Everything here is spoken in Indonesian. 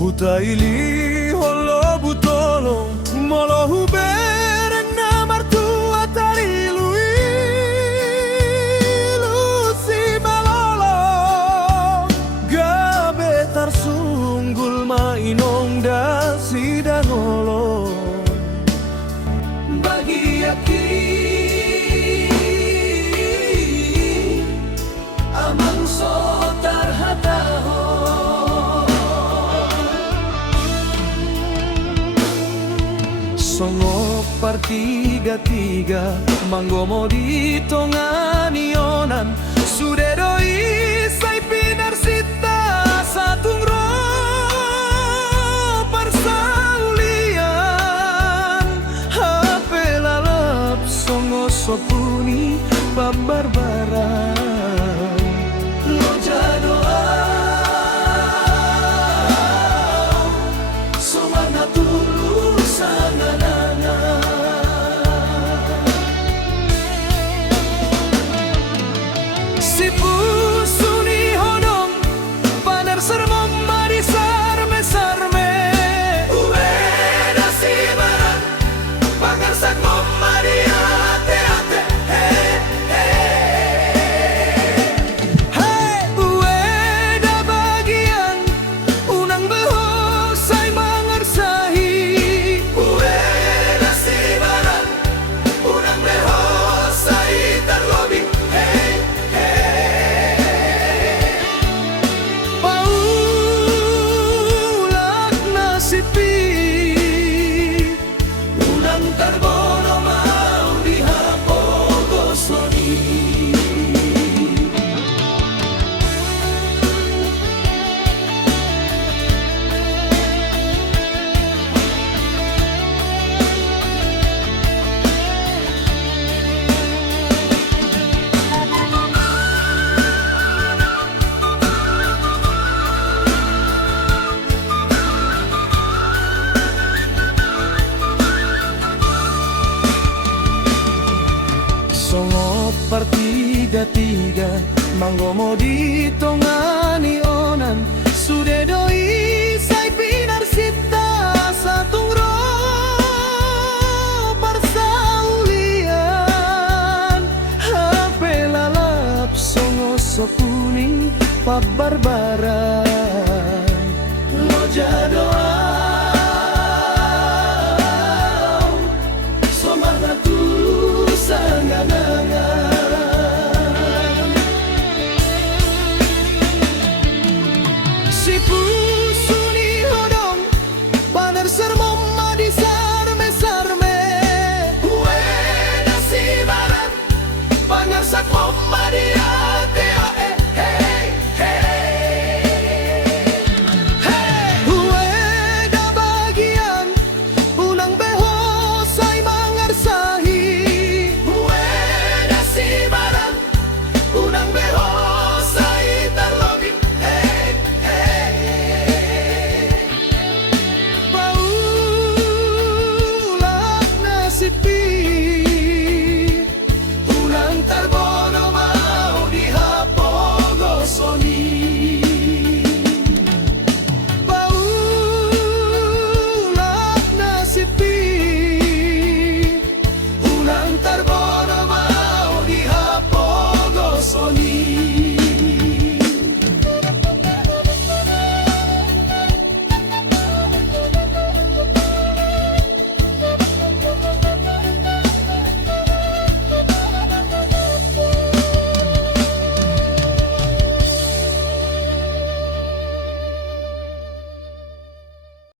Utaili holo butolo molo hubereng na martua tarilui lusi malolo gabe tarsunggul mainong da sidangolo bagi aki amang so tarhataho songo partiga-tiga manggomo di tonganionan sudero isai pinarsita satung ro parsaulian hape lalap songo sopuni pambarbaran lo jadoa somana tulusan si pusuni hodong paner sermom mari sarme sarme ueda si baran pangar sak mom mari ate ate hey ueda bagian unang beho say mangar sahi ueda si baran unang beho say tarlobi unang karbono mau dihapogo soni songo partiga-tiga manggomo di tongani onan sudedo isai pinarsita satung ro parsaulian hape lalap songo sokuning pabarbaran lo jadoa si pusuni hodong paner sermom madi sarme sarme ueda si baran paner sak mom madi ate ae hey ueda bagian ulang beho say mangar sahi ueda si baran unang beho say tarlobi si